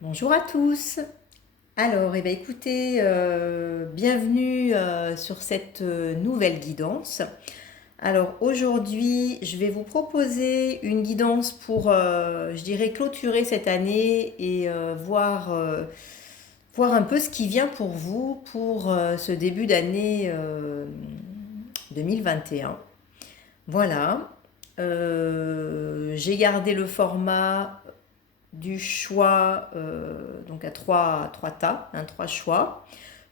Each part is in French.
Bonjour à tous. Alors, écoutez, bienvenue sur cette nouvelle guidance. Alors aujourd'hui, je vais vous proposer une guidance pour, je dirais, clôturer cette année et voir un peu ce qui vient pour vous pour ce début d'année 2021. Voilà. J'ai gardé le format du choix donc à trois tas, trois choix,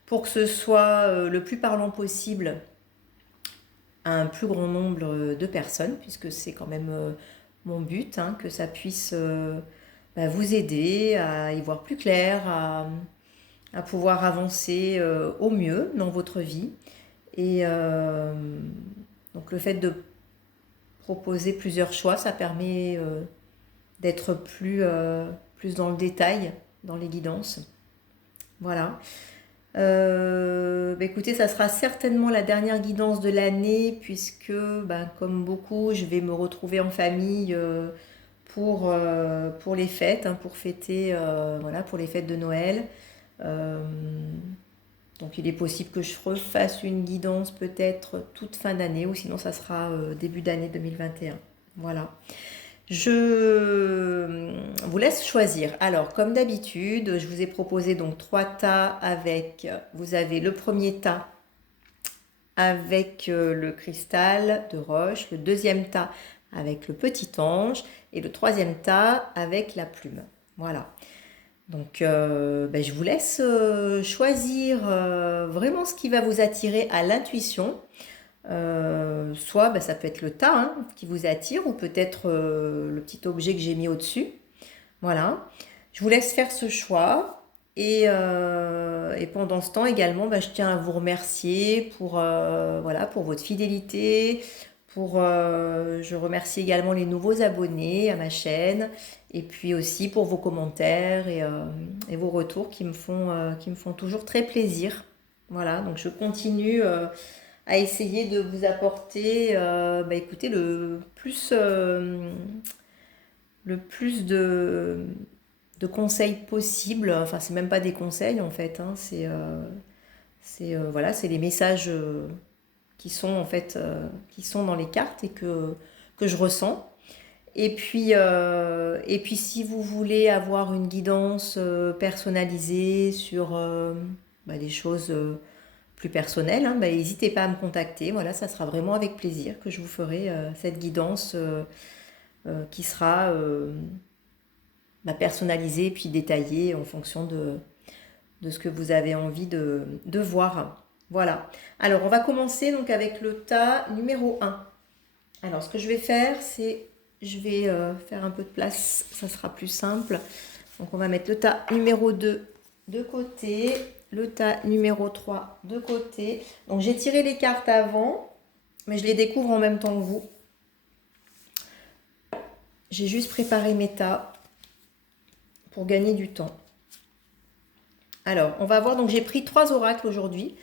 pour que ce soit le plus parlant possible à un plus grand nombre de personnes, puisque c'est quand même mon but, que ça puisse vous aider à y voir plus clair, à pouvoir avancer au mieux dans votre vie. Et donc le fait de proposer plusieurs choix, ça permet d'être plus dans le détail, dans les guidances. Voilà. Écoutez, ça sera certainement la dernière guidance de l'année puisque, comme beaucoup, je vais me retrouver en famille pour les fêtes, pour fêter, voilà, pour les fêtes de Noël. Euh, donc il est possible que je refasse une guidance peut-être toute fin d'année ou sinon ça sera début d'année 2021. Voilà. Je vous laisse choisir. Alors, comme d'habitude, je vous ai proposé donc trois tas avec, vous avez le premier tas avec le cristal de roche, le deuxième tas avec le petit ange et le troisième tas avec la plume. Voilà. Donc, je vous laisse choisir vraiment ce qui va vous attirer à l'intuition. Soit ça peut être le tas qui vous attire ou peut-être le petit objet que j'ai mis au-dessus. Voilà. Je vous laisse faire ce choix. Et pendant ce temps également, je tiens à vous remercier voilà, pour votre fidélité. Je remercie également les nouveaux abonnés à ma chaîne. Et puis aussi pour vos commentaires et vos retours qui me font toujours très plaisir. Voilà, donc je continue à essayer de vous apporter écoutez, le plus de conseils possible. Enfin, c'est même pas des conseils en fait, voilà, c'est les messages qui sont en fait qui sont dans les cartes et que je ressens. Et puis si vous voulez avoir une guidance personnalisée sur des choses plus personnelles, n'hésitez pas à me contacter. Voilà, ça sera vraiment avec plaisir que je vous ferai cette guidance qui sera personnalisée puis détaillée en fonction de ce que vous avez envie de voir. Voilà. Alors, on va commencer donc avec le tas numéro un. Alors, ce que je vais faire, c'est je vais faire un peu de place, ça sera plus simple. Donc, on va mettre le tas numéro 2 de côté, le tas numéro 3 de côté. Donc, j'ai tiré les cartes avant, mais je les découvre en même temps que vous. J'ai juste préparé mes tas pour gagner du temps. Alors, on va voir, donc j'ai pris 3 oracles aujourd'hui.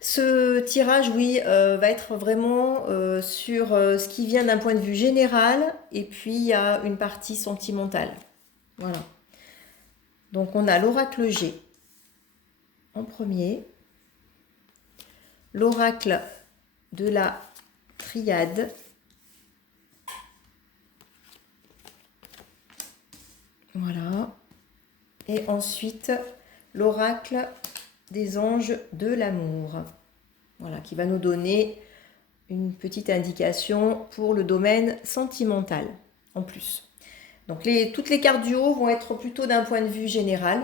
Ce tirage, oui, va être vraiment sur ce qui vient d'un point de vue général, et puis il y a une partie sentimentale. Voilà. Donc on a l'oracle G en premier, l'oracle de la triade, voilà, et ensuite l'oracle des anges de l'amour, voilà, qui va nous donner une petite indication pour le domaine sentimental en plus. Donc toutes les cartes du haut vont être plutôt d'un point de vue général.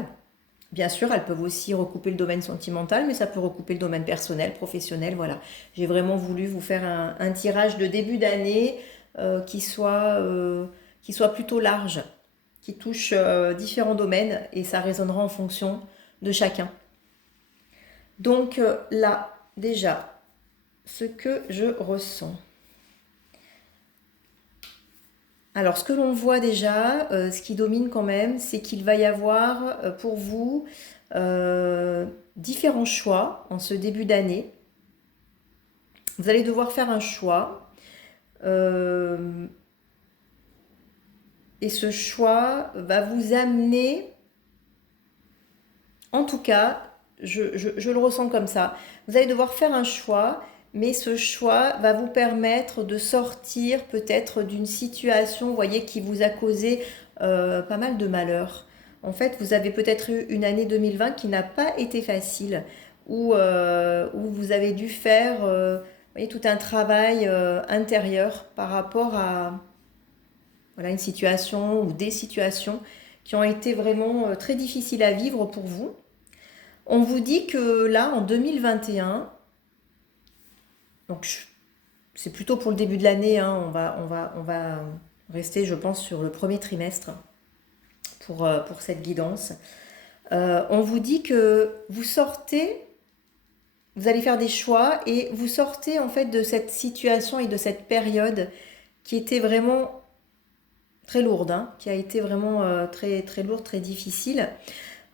Bien sûr, elles peuvent aussi recouper le domaine sentimental, mais ça peut recouper le domaine personnel, professionnel, voilà. J'ai vraiment voulu vous faire un tirage de début d'année qui soit plutôt large, qui touche différents domaines et ça résonnera en fonction de chacun. Donc là, déjà, ce que je ressens. Alors, ce que l'on voit déjà, ce qui domine quand même, c'est qu'il va y avoir pour vous différents choix en ce début d'année. Vous allez devoir faire un choix. Et ce choix va vous amener En tout cas, je le ressens comme ça. Vous allez devoir faire un choix, mais ce choix va vous permettre de sortir peut-être d'une situation, vous voyez, qui vous a causé pas mal de malheur. En fait, vous avez peut-être eu une année 2020 qui n'a pas été facile, où vous avez dû faire vous voyez, tout un travail intérieur par rapport à voilà, une situation ou des situations qui ont été vraiment très difficiles à vivre pour vous. On vous dit que là, en 2021, donc c'est plutôt pour le début de l'année, hein, on va rester, je pense, sur le premier trimestre pour cette guidance. On vous dit que vous sortez, vous allez faire des choix et vous sortez en fait de cette situation et de cette période qui était vraiment très lourde, hein, qui a été vraiment très, très lourde, très difficile.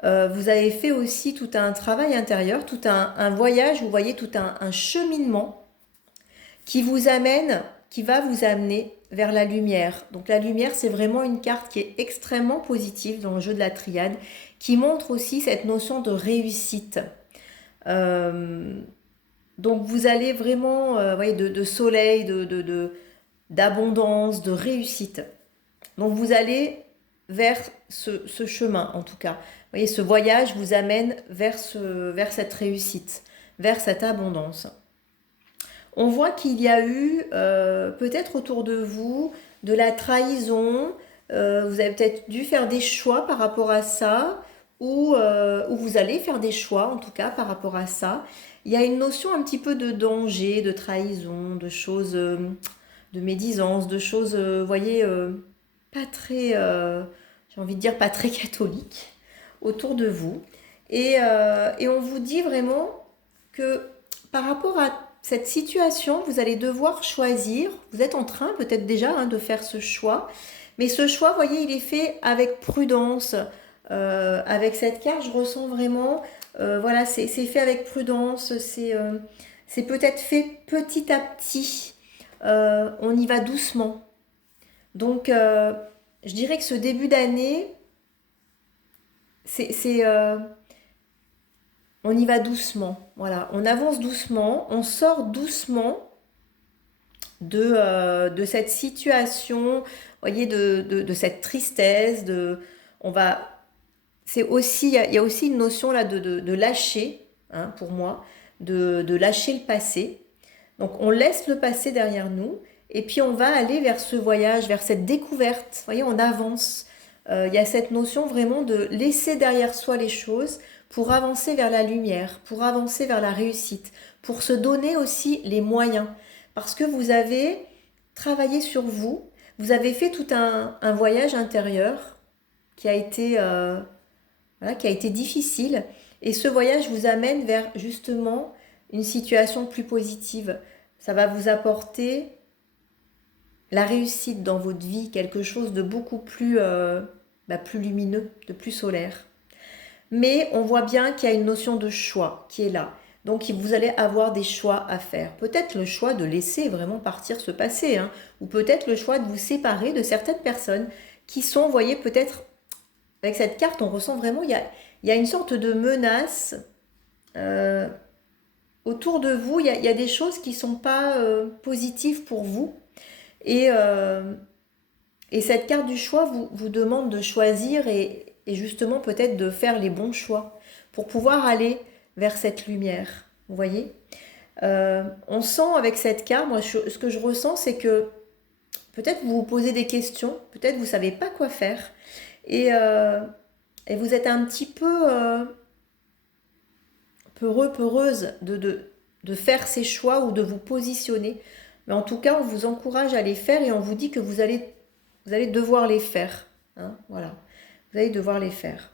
Vous avez fait aussi tout un travail intérieur, tout un voyage, vous voyez, tout un cheminement qui vous amène, qui va vous amener vers la lumière. Donc la lumière, c'est vraiment une carte qui est extrêmement positive dans le jeu de la triade, qui montre aussi cette notion de réussite. Donc vous allez vraiment, voyez, de soleil, d'abondance, de réussite. Donc vous allez vers ce chemin, en tout cas. Vous voyez, ce voyage vous amène vers cette réussite, vers cette abondance. On voit qu'il y a eu peut-être autour de vous de la trahison. Vous avez peut-être dû faire des choix par rapport à ça, ou vous allez faire des choix, en tout cas, par rapport à ça. Il y a une notion un petit peu de danger, de trahison, de choses, de médisance, de choses, vous voyez, pas très, j'ai envie de dire, pas très catholiques autour de vous. Et on vous dit vraiment que par rapport à cette situation, vous allez devoir choisir. Vous êtes en train peut-être déjà hein, de faire ce choix. Mais ce choix, vous voyez, il est fait avec prudence. Avec cette carte, je ressens vraiment, voilà, c'est fait avec prudence. C'est peut-être fait petit à petit. On y va doucement. Donc, je dirais que ce début d'année, c'est on y va doucement, voilà, on avance doucement, on sort doucement de cette situation, vous voyez, de cette tristesse, on va, c'est aussi, il y a aussi une notion là de lâcher, hein, pour moi, de lâcher le passé. Donc on laisse le passé derrière nous et puis on va aller vers ce voyage, vers cette découverte, vous voyez, on avance. Il y a cette notion vraiment de laisser derrière soi les choses pour avancer vers la lumière, pour avancer vers la réussite, pour se donner aussi les moyens. Parce que vous avez travaillé sur vous, vous avez fait tout un voyage intérieur qui a été, voilà, qui a été difficile. Et ce voyage vous amène vers justement une situation plus positive. Ça va vous apporter la réussite dans votre vie, quelque chose de beaucoup plus, plus lumineux, de plus solaire. Mais on voit bien qu'il y a une notion de choix qui est là. Donc vous allez avoir des choix à faire. Peut-être le choix de laisser vraiment partir ce passé, hein, ou peut-être le choix de vous séparer de certaines personnes qui sont, vous voyez, peut-être, avec cette carte, on ressent vraiment, il y a une sorte de menace autour de vous. Il y a des choses qui ne sont pas positives pour vous. Et cette carte du choix vous demande de choisir et justement peut-être de faire les bons choix pour pouvoir aller vers cette lumière. Vous voyez, on sent avec cette carte, moi ce que je ressens, c'est que peut-être vous vous posez des questions, peut-être vous ne savez pas quoi faire et vous êtes un petit peu peureux, peureuse de faire ces choix ou de vous positionner. Mais en tout cas, on vous encourage à les faire et on vous dit que vous allez devoir les faire. Hein, voilà. Vous allez devoir les faire.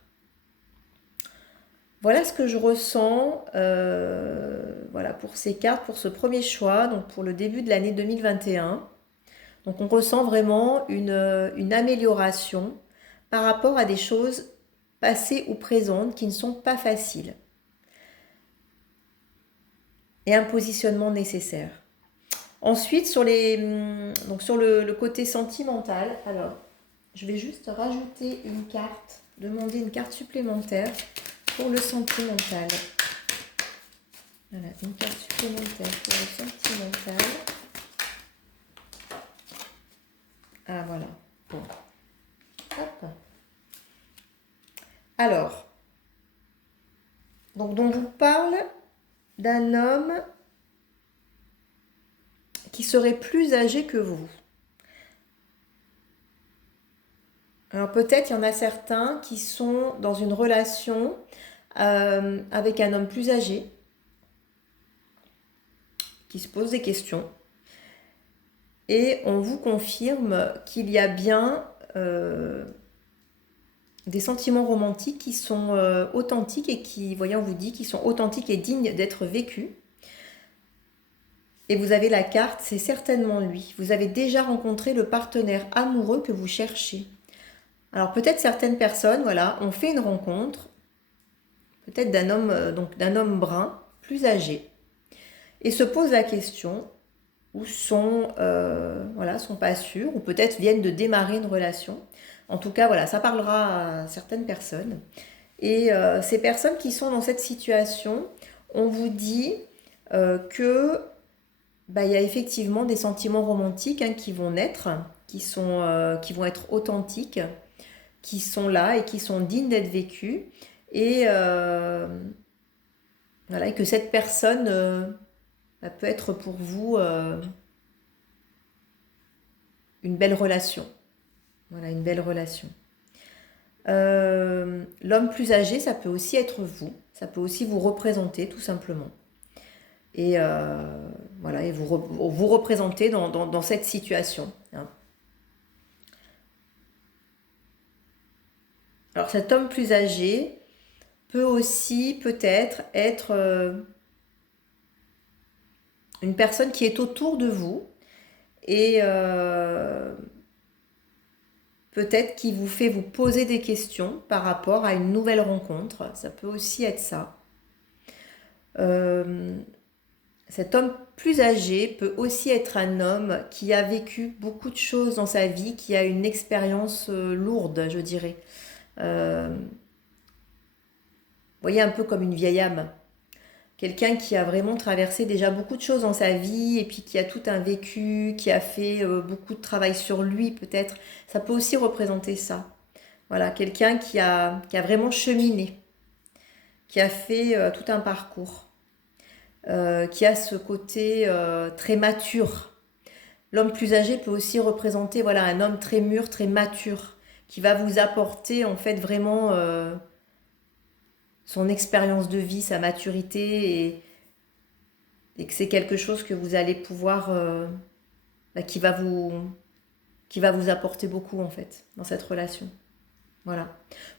Voilà ce que je ressens voilà, pour ces cartes, pour ce premier choix, donc pour le début de l'année 2021. Donc on ressent vraiment une amélioration par rapport à des choses passées ou présentes qui ne sont pas faciles. Et un positionnement nécessaire. Ensuite, sur le côté sentimental, alors, je vais juste rajouter une carte, demander une carte supplémentaire pour le sentimental. Voilà, une carte supplémentaire pour le sentimental. Ah, voilà. Bon. Hop. Alors, donc, on vous parle d'un homme qui serait plus âgé que vous. Alors peut-être il y en a certains qui sont dans une relation avec un homme plus âgé, qui se pose des questions. Et on vous confirme qu'il y a bien des sentiments romantiques qui sont authentiques et qui, voyez, on vous dit, qui sont authentiques et dignes d'être vécus. Et vous avez la carte, c'est certainement lui. Vous avez déjà rencontré le partenaire amoureux que vous cherchez. Alors peut-être certaines personnes, voilà, ont fait une rencontre, peut-être d'un homme brun, plus âgé, et se posent la question, ou sont pas sûrs, ou peut-être viennent de démarrer une relation. En tout cas, voilà, ça parlera à certaines personnes. Et ces personnes qui sont dans cette situation, on vous dit que il y a effectivement des sentiments romantiques qui vont naître, qui vont être authentiques, qui sont là et qui sont dignes d'être vécus. Et voilà, et que cette personne peut être pour vous une belle relation. Voilà, une belle relation. L'homme plus âgé, ça peut aussi être vous. Ça peut aussi vous représenter, tout simplement. Et voilà, et vous représenter dans cette situation. Hein. Alors cet homme plus âgé peut aussi peut-être être une personne qui est autour de vous et peut-être qui vous fait vous poser des questions par rapport à une nouvelle rencontre. Ça peut aussi être ça. Cet homme plus âgé peut aussi être un homme qui a vécu beaucoup de choses dans sa vie, qui a une expérience lourde, je dirais. Vous voyez, un peu comme une vieille âme. Quelqu'un qui a vraiment traversé déjà beaucoup de choses dans sa vie et puis qui a tout un vécu, qui a fait beaucoup de travail sur lui peut-être. Ça peut aussi représenter ça. Voilà, quelqu'un qui a vraiment cheminé, qui a fait tout un parcours, qui a ce côté très mature. L'homme plus âgé peut aussi représenter voilà, un homme très mûr, très mature, qui va vous apporter en fait vraiment son expérience de vie, sa maturité, et que c'est quelque chose que vous allez pouvoir, qui va vous apporter beaucoup en fait dans cette relation. Voilà.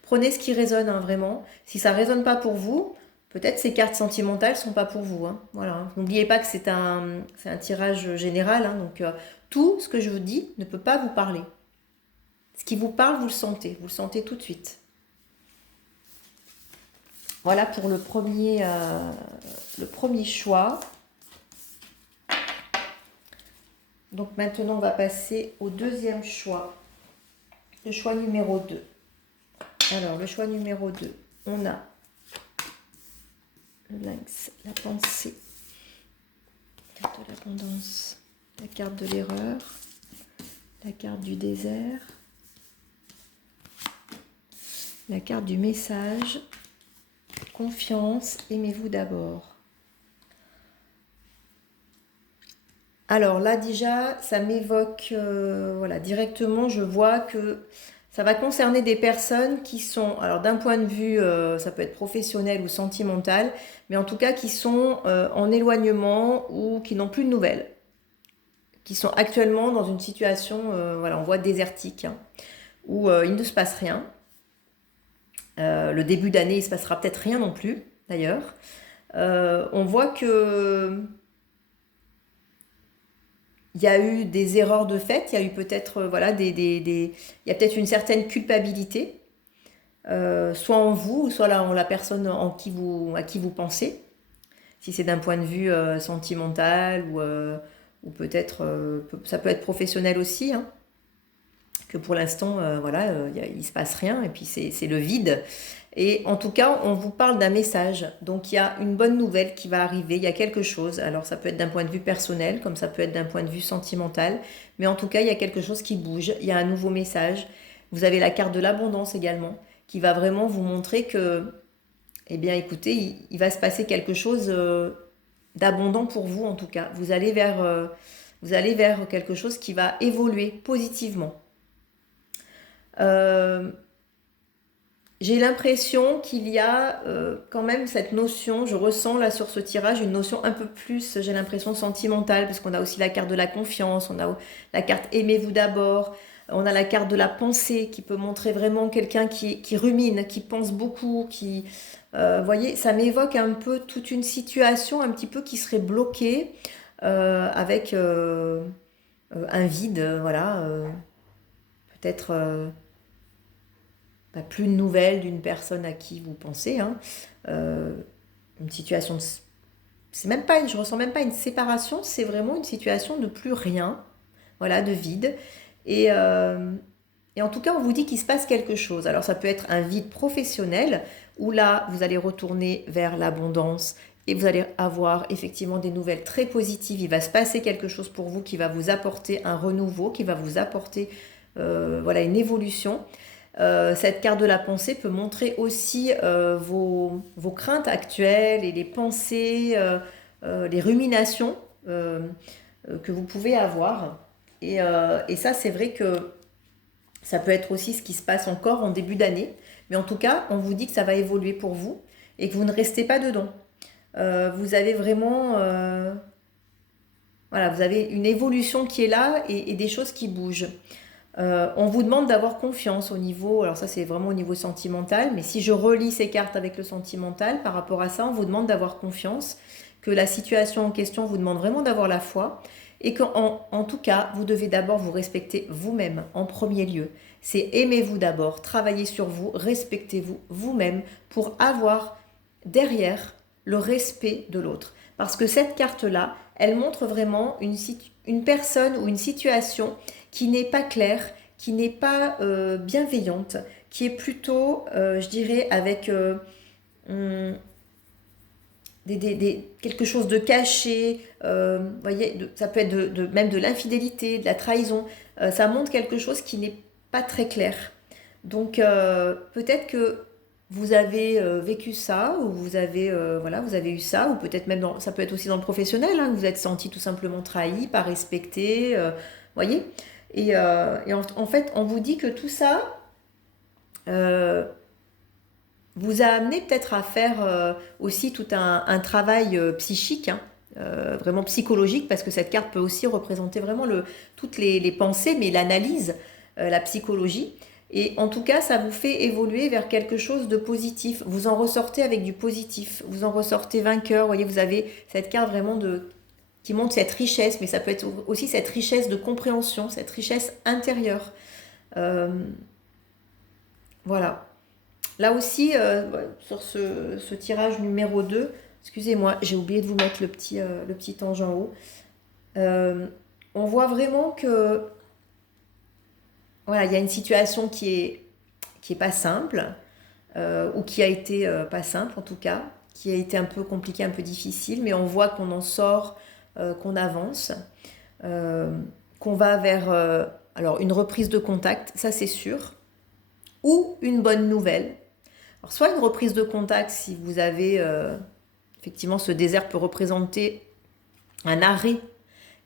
Prenez ce qui résonne vraiment. Si ça résonne pas pour vous, peut-être ces cartes sentimentales sont pas pour vous. Hein. Voilà. N'oubliez pas que c'est un tirage général. Hein. Donc tout ce que je vous dis ne peut pas vous parler. Ce qui vous parle, vous le sentez tout de suite. Voilà pour le premier choix. Donc maintenant, on va passer au deuxième choix. Le choix numéro 2. Alors, le choix numéro 2, on a le lynx, la pensée, la carte de l'abondance, la carte de l'erreur, la carte du désert, la carte du message, confiance, aimez-vous d'abord. Alors là déjà, ça m'évoque, directement, je vois que ça va concerner des personnes qui sont, alors d'un point de vue, ça peut être professionnel ou sentimental, mais en tout cas qui sont en éloignement ou qui n'ont plus de nouvelles, qui sont actuellement dans une situation, on voit désertique, hein, où il ne se passe rien. Le début d'année, il ne se passera peut-être rien non plus, d'ailleurs. On voit que il y a eu des erreurs de fait, il y a eu peut-être il y a peut-être une certaine culpabilité, soit en vous, soit en la personne à qui vous pensez, si c'est d'un point de vue sentimental ou peut-être ça peut être professionnel aussi, hein, que pour l'instant, voilà, il ne se passe rien, et puis c'est le vide. Et en tout cas, on vous parle d'un message. Donc il y a une bonne nouvelle qui va arriver, il y a quelque chose. Alors ça peut être d'un point de vue personnel, comme ça peut être d'un point de vue sentimental. Mais en tout cas, il y a quelque chose qui bouge, il y a un nouveau message. Vous avez la carte de l'abondance également, qui va vraiment vous montrer que, eh bien écoutez, il va se passer quelque chose d'abondant pour vous en tout cas. Vous allez vers quelque chose qui va évoluer positivement. J'ai l'impression qu'il y a quand même cette notion, je ressens là sur ce tirage une notion un peu plus, j'ai l'impression sentimentale, parce qu'on a aussi la carte de la confiance, on a la carte aimez-vous d'abord, on a la carte de la pensée qui peut montrer vraiment quelqu'un qui rumine, qui pense beaucoup, vous voyez, ça m'évoque un peu toute une situation un petit peu qui serait bloquée avec un vide, voilà, peut-être plus de nouvelles d'une personne à qui vous pensez, hein, une situation de... C'est même pas, je ressens même pas une séparation, c'est vraiment une situation de plus rien, voilà, de vide. Et, euh, et en tout cas, on vous dit qu'il se passe quelque chose. Alors ça peut être un vide professionnel, où là, vous allez retourner vers l'abondance et vous allez avoir effectivement des nouvelles très positives. Il va se passer quelque chose pour vous qui va vous apporter un renouveau, qui va vous apporter voilà, une évolution. Cette carte de la pensée peut montrer aussi vos craintes actuelles et les pensées, les ruminations que vous pouvez avoir. Et ça, c'est vrai que ça peut être aussi ce qui se passe encore en début d'année. Mais en tout cas, on vous dit que ça va évoluer pour vous et que vous ne restez pas dedans. Vous avez vraiment... voilà, vous avez une évolution qui est là et des choses qui bougent. On vous demande d'avoir confiance au niveau, alors ça c'est vraiment au niveau sentimental, mais si je relis ces cartes avec le sentimental, par rapport à ça, on vous demande d'avoir confiance, que la situation en question vous demande vraiment d'avoir la foi, et qu'en tout cas, vous devez d'abord vous respecter vous-même en premier lieu. C'est aimez-vous d'abord, travaillez sur vous, respectez-vous vous-même pour avoir derrière le respect de l'autre. Parce que cette carte-là, elle montre vraiment une personne ou une situation qui n'est pas claire, qui n'est pas bienveillante, qui est plutôt, je dirais, avec quelque chose de caché, voyez, ça peut être même de l'infidélité, de la trahison. Ça montre quelque chose qui n'est pas très clair. Donc peut-être que vous avez vécu ça, ou vous avez, voilà, vous avez eu ça, ou peut-être même, ça peut être aussi dans le professionnel, hein, que vous êtes senti tout simplement trahi, pas respecté, voyez. Et en fait, on vous dit que tout ça euh, vous a amené peut-être à faire aussi tout un travail psychique, hein, vraiment psychologique, parce que cette carte peut aussi représenter vraiment toutes les pensées, mais l'analyse, la psychologie. Et en tout cas, ça vous fait évoluer vers quelque chose de positif. Vous en ressortez avec du positif, vous en ressortez vainqueur. Vous voyez, vous avez cette carte vraiment qui montre cette richesse, mais ça peut être aussi cette richesse de compréhension, cette richesse intérieure. Euh, voilà. Là aussi, sur ce tirage numéro 2, excusez-moi, j'ai oublié de vous mettre le petit ange en haut. Euh, on voit vraiment que voilà, il y a une situation qui est pas simple, ou qui a été pas simple en tout cas, qui a été un peu compliqué, un peu difficile, mais on voit qu'on en sort, qu'on avance, euh, qu'on va vers alors une reprise de contact, ça c'est sûr, ou une bonne nouvelle. Alors, soit une reprise de contact si vous avez, effectivement, ce désert peut représenter un arrêt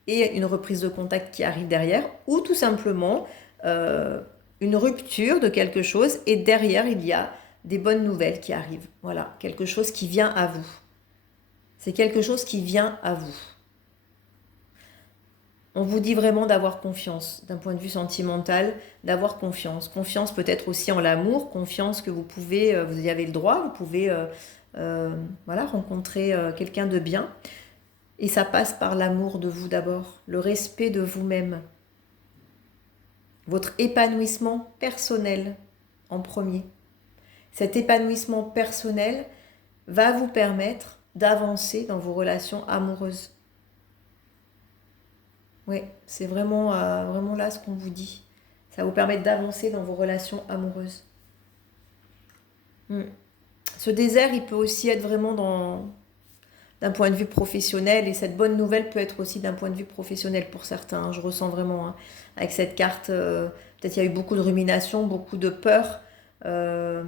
et une reprise de contact qui arrive derrière, ou tout simplement euh, une rupture de quelque chose et derrière il y a des bonnes nouvelles qui arrivent. Voilà, quelque chose qui vient à vous. C'est quelque chose qui vient à vous. On vous dit vraiment d'avoir confiance, d'un point de vue sentimental, d'avoir confiance. Confiance peut-être aussi en l'amour, confiance que vous pouvez, vous y avez le droit, vous pouvez voilà, rencontrer quelqu'un de bien. Et ça passe par l'amour de vous d'abord, le respect de vous-même, votre épanouissement personnel en premier. Cet épanouissement personnel va vous permettre d'avancer dans vos relations amoureuses. Oui, c'est vraiment, vraiment là ce qu'on vous dit. Ça va vous permettre d'avancer dans vos relations amoureuses. Ce désert, il peut aussi être vraiment d'un point de vue professionnel, et cette bonne nouvelle peut être aussi d'un point de vue professionnel pour certains, hein. Je ressens vraiment, hein, avec cette carte, peut-être il y a eu beaucoup de rumination, beaucoup de peur, euh,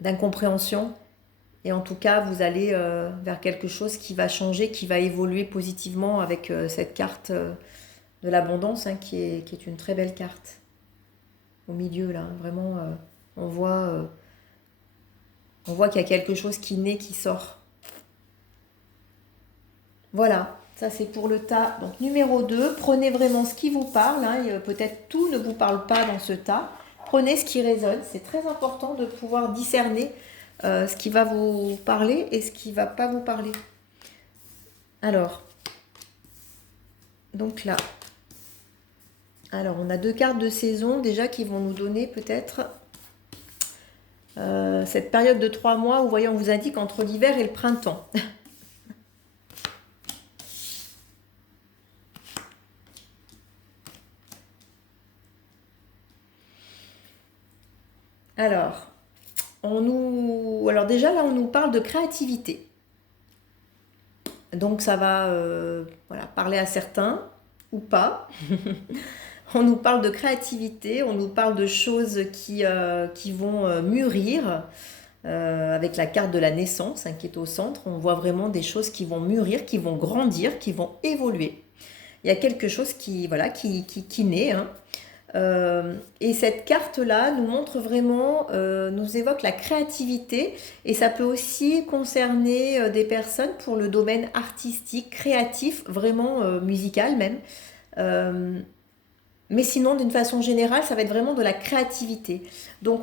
d'incompréhension, et en tout cas vous allez vers quelque chose qui va changer, qui va évoluer positivement avec cette carte de l'abondance, hein, qui est une très belle carte au milieu là, vraiment on voit, on voit qu'il y a quelque chose qui naît, qui sort. Voilà, ça c'est pour le tas. Donc numéro 2, prenez vraiment ce qui vous parle, hein, peut-être tout ne vous parle pas dans ce tas. Prenez ce qui résonne, c'est très important de pouvoir discerner ce qui va vous parler et ce qui ne va pas vous parler. Alors, donc là, alors on a 2 cartes de saison déjà qui vont nous donner peut-être cette période de 3 mois où, voyons, on vous indique entre l'hiver et le printemps. Alors, alors déjà là, on nous parle de créativité. Donc ça va voilà, parler à certains ou pas. On nous parle de créativité, on nous parle de choses qui vont mûrir. Avec la carte de la naissance, hein, qui est au centre, on voit vraiment des choses qui vont mûrir, qui vont grandir, qui vont évoluer. Il y a quelque chose qui, voilà, qui naît, hein. Et cette carte-là nous montre vraiment, nous évoque la créativité, et ça peut aussi concerner des personnes pour le domaine artistique, créatif, vraiment musical même. Euh, mais sinon, d'une façon générale, ça va être vraiment de la créativité. Donc,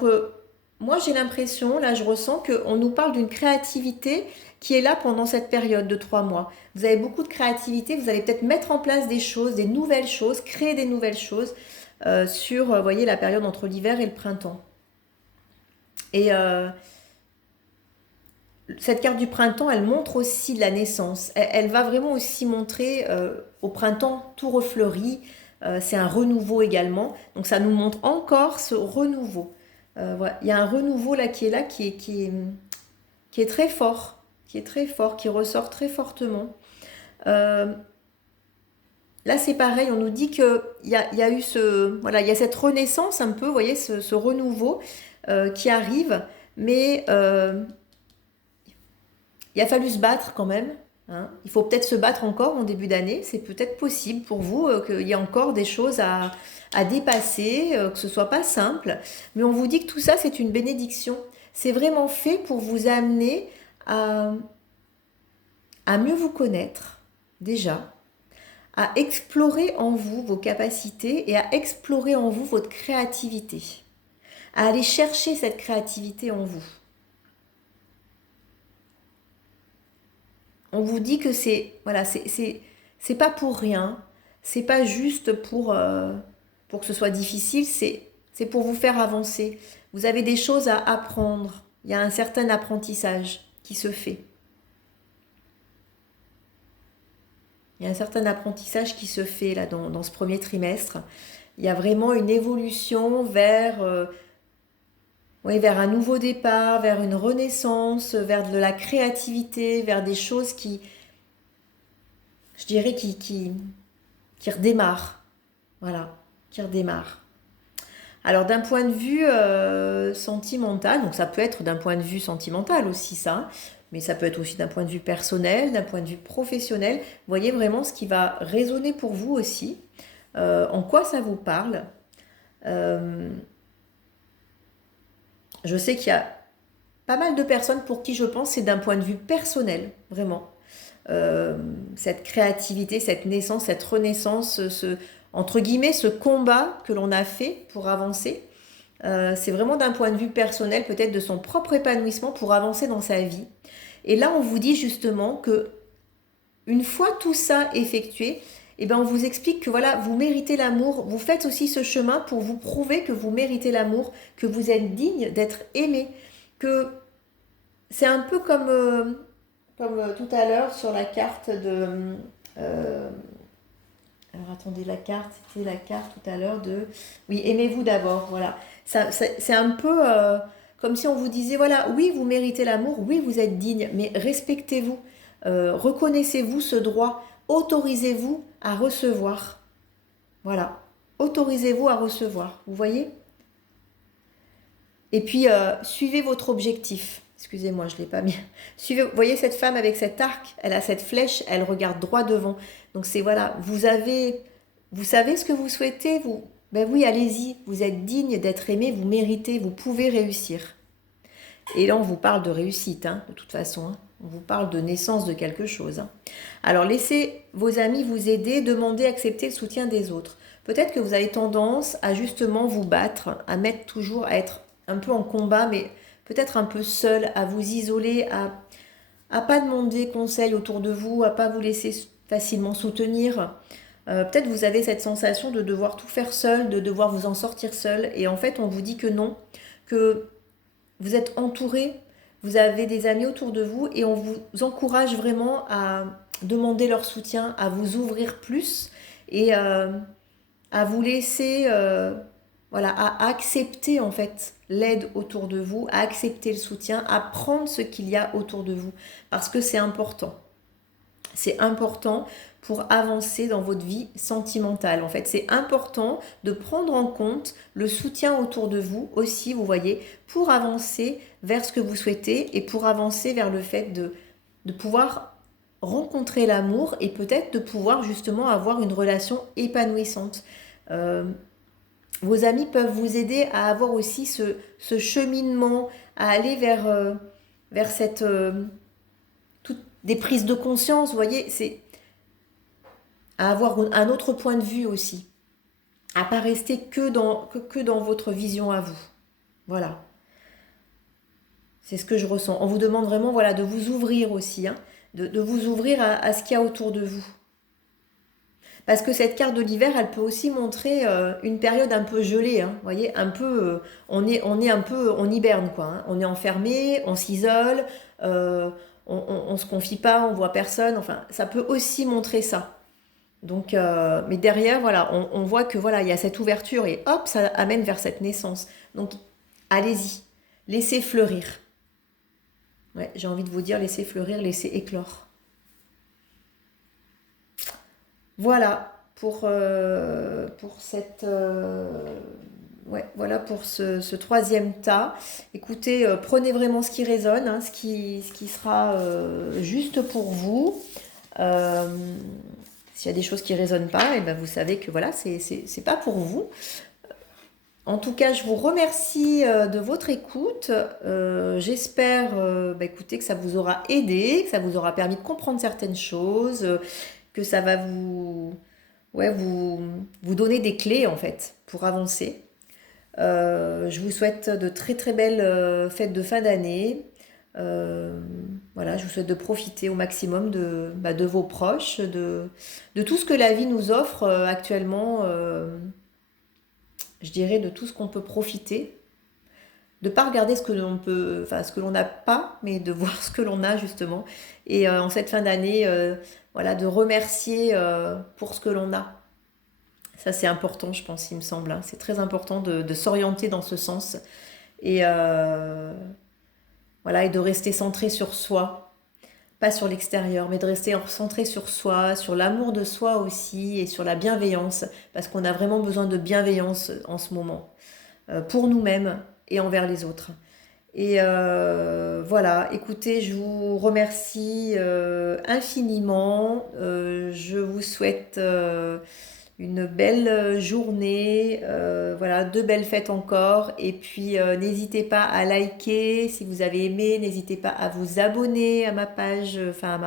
moi, j'ai l'impression, là, je ressens qu'on nous parle d'une créativité qui est là pendant cette période de 3 mois. Vous avez beaucoup de créativité, vous allez peut-être mettre en place des choses, des nouvelles choses, créer des nouvelles choses sur, vous voyez, la période entre l'hiver et le printemps. Et cette carte du printemps, elle montre aussi la naissance. Elle va vraiment aussi montrer au printemps tout refleuri. C'est un renouveau également. Donc ça nous montre encore ce renouveau. Voilà. Il y a un renouveau là, qui est très fort, qui est très fort, qui ressort très fortement. Euh, Là, c'est pareil, on nous dit qu'il y a eu voilà, il y a cette renaissance un peu, vous voyez, ce renouveau qui arrive, mais il a fallu se battre quand même, hein. Il faut peut-être se battre encore en début d'année, c'est peut-être possible pour vous qu'il y a encore des choses à dépasser, que ce soit pas simple, mais on vous dit que tout ça, c'est une bénédiction. C'est vraiment fait pour vous amener à, à mieux vous connaître, déjà, à explorer en vous vos capacités et à explorer en vous votre créativité, à aller chercher cette créativité en vous. On vous dit que c'est voilà, c'est pas pour rien, c'est pas juste pour que ce soit difficile, c'est pour vous faire avancer. Vous avez des choses à apprendre. Il y a un certain apprentissage qui se fait. Il y a un certain apprentissage qui se fait là dans ce premier trimestre. Il y a vraiment une évolution vers, oui, vers un nouveau départ, vers une renaissance, vers de la créativité, vers des choses qui, je dirais, qui redémarrent. Voilà, qui redémarrent. Alors d'un point de vue sentimental, donc ça peut être d'un point de vue sentimental aussi ça, mais ça peut être aussi d'un point de vue personnel, d'un point de vue professionnel. Vous voyez vraiment ce qui va résonner pour vous aussi, en quoi ça vous parle. Euh, je sais qu'il y a pas mal de personnes pour qui je pense c'est d'un point de vue personnel, vraiment. Euh, cette créativité, cette naissance, cette renaissance, entre guillemets, ce combat que l'on a fait pour avancer. C'est vraiment d'un point de vue personnel, peut-être de son propre épanouissement pour avancer dans sa vie. Et là, on vous dit justement que une fois tout ça effectué, eh ben on vous explique que voilà, vous méritez l'amour. Vous faites aussi ce chemin pour vous prouver que vous méritez l'amour, que vous êtes digne d'être aimé, que c'est un peu comme tout à l'heure sur la carte de Alors attendez, la carte, c'était la carte tout à l'heure de... Oui, aimez-vous d'abord, voilà. C'est un peu comme si on vous disait, voilà, oui, vous méritez l'amour, oui, vous êtes digne, mais respectez-vous, reconnaissez-vous ce droit, autorisez-vous à recevoir. Voilà, autorisez-vous à recevoir, vous voyez? Et puis, suivez votre objectif. Excusez-moi, je ne l'ai pas mis. Suivez, vous voyez cette femme avec cet arc, elle a cette flèche, elle regarde droit devant. Donc c'est voilà, vous savez ce que vous souhaitez, vous, ben oui, allez-y, vous êtes digne d'être aimé, vous méritez, vous pouvez réussir. Et là, on vous parle de réussite, hein, de toute façon. Hein. On vous parle de naissance de quelque chose. Hein. Alors, laissez vos amis vous aider, demandez, acceptez le soutien des autres. Peut-être que vous avez tendance à justement vous battre, à mettre toujours, à être un peu en combat, mais peut-être un peu seul, à vous isoler, à pas demander conseil autour de vous, à pas vous laisser facilement soutenir. Peut-être vous avez cette sensation de devoir tout faire seul, de devoir vous en sortir seul. Et en fait, on vous dit que non, que vous êtes entouré, vous avez des amis autour de vous et on vous encourage vraiment à demander leur soutien, à vous ouvrir plus et à vous laisser, voilà, à accepter en fait l'aide autour de vous, à accepter le soutien, à prendre ce qu'il y a autour de vous parce que c'est important. C'est important pour avancer dans votre vie sentimentale. En fait, c'est important de prendre en compte le soutien autour de vous aussi, vous voyez, pour avancer vers ce que vous souhaitez et pour avancer vers le fait de pouvoir rencontrer l'amour et peut-être de pouvoir justement avoir une relation épanouissante. Euh, Vos amis peuvent vous aider à avoir aussi ce cheminement, à aller vers cette... des prises de conscience, vous voyez, c'est à avoir un autre point de vue aussi, à pas rester que dans votre vision à vous. Voilà, c'est ce que je ressens. On vous demande vraiment voilà, de vous ouvrir aussi, hein, de vous ouvrir à ce qu'il y a autour de vous. Parce que cette carte de l'hiver, elle peut aussi montrer une période un peu gelée, hein, vous voyez, un peu, on est un peu, on hiberne quoi, hein, on est enfermé, on s'isole, on se confie pas, on voit personne, enfin, ça peut aussi montrer ça. Donc, mais derrière, voilà, on voit que voilà, il y a cette ouverture et hop, ça amène vers cette naissance. Donc, allez-y, laissez fleurir. Ouais, j'ai envie de vous dire, laissez fleurir, laissez éclore. Voilà pour cette, ouais, voilà pour ce troisième tas. Écoutez, prenez vraiment ce qui résonne, hein, ce qui sera juste pour vous. Euh, S'il y a des choses qui ne résonnent pas, et ben vous savez que voilà, c'est pas pour vous. En tout cas, je vous remercie de votre écoute. J'espère bah, écoutez, que ça vous aura aidé, que ça vous aura permis de comprendre certaines choses, que ça va ouais, vous donner des clés en fait pour avancer. Je vous souhaite de très très belles fêtes de fin d'année. Euh, voilà, je vous souhaite de profiter au maximum bah, de vos proches, de tout ce que la vie nous offre actuellement, je dirais de tout ce qu'on peut profiter, de ne pas regarder ce que l'on peut, enfin ce que l'on n'a pas, mais de voir ce que l'on a justement. Et en cette fin d'année, voilà, de remercier pour ce que l'on a. Ça c'est important, je pense, il me semble. Hein. C'est très important de s'orienter dans ce sens. Et voilà, et de rester centré sur soi, pas sur l'extérieur, mais de rester centré sur soi, sur l'amour de soi aussi et sur la bienveillance, parce qu'on a vraiment besoin de bienveillance en ce moment, pour nous-mêmes et envers les autres. Et voilà, écoutez, je vous remercie infiniment. Je vous souhaite une belle journée, voilà, de belles fêtes encore. Et puis n'hésitez pas à liker si vous avez aimé, n'hésitez pas à vous abonner à ma page, enfin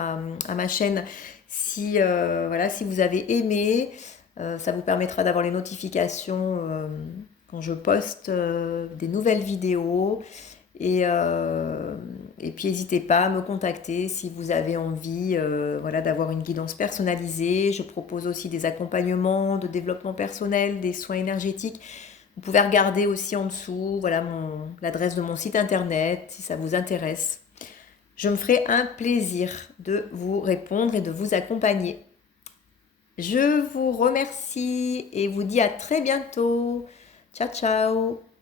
à ma chaîne si, voilà, si vous avez aimé. Ça vous permettra d'avoir les notifications quand je poste des nouvelles vidéos. Et puis n'hésitez pas à me contacter si vous avez envie voilà, d'avoir une guidance personnalisée. Je propose aussi des accompagnements de développement personnel, des soins énergétiques. Vous pouvez regarder aussi en dessous voilà, l'adresse de mon site internet si ça vous intéresse. Je me ferai un plaisir de vous répondre et de vous accompagner. Je vous remercie et vous dis à très bientôt. Ciao, ciao.